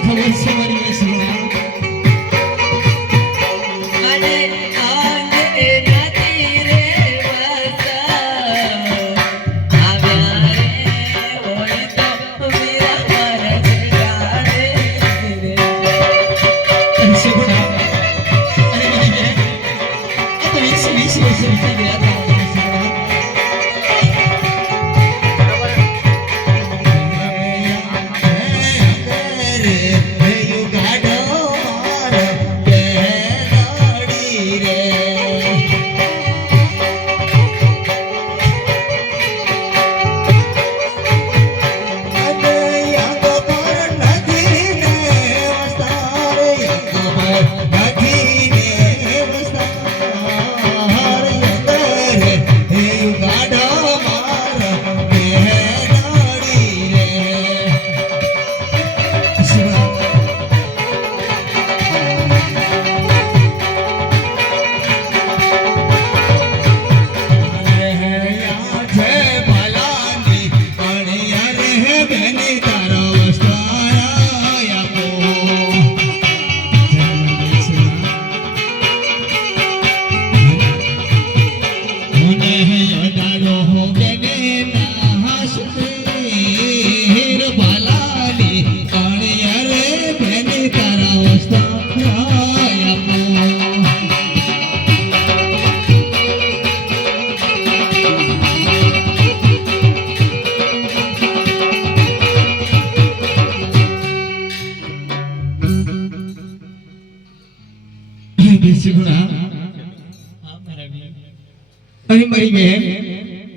Isso, isso, isso, isso, isso, દેશી ગુણા અહીં મારી બહેન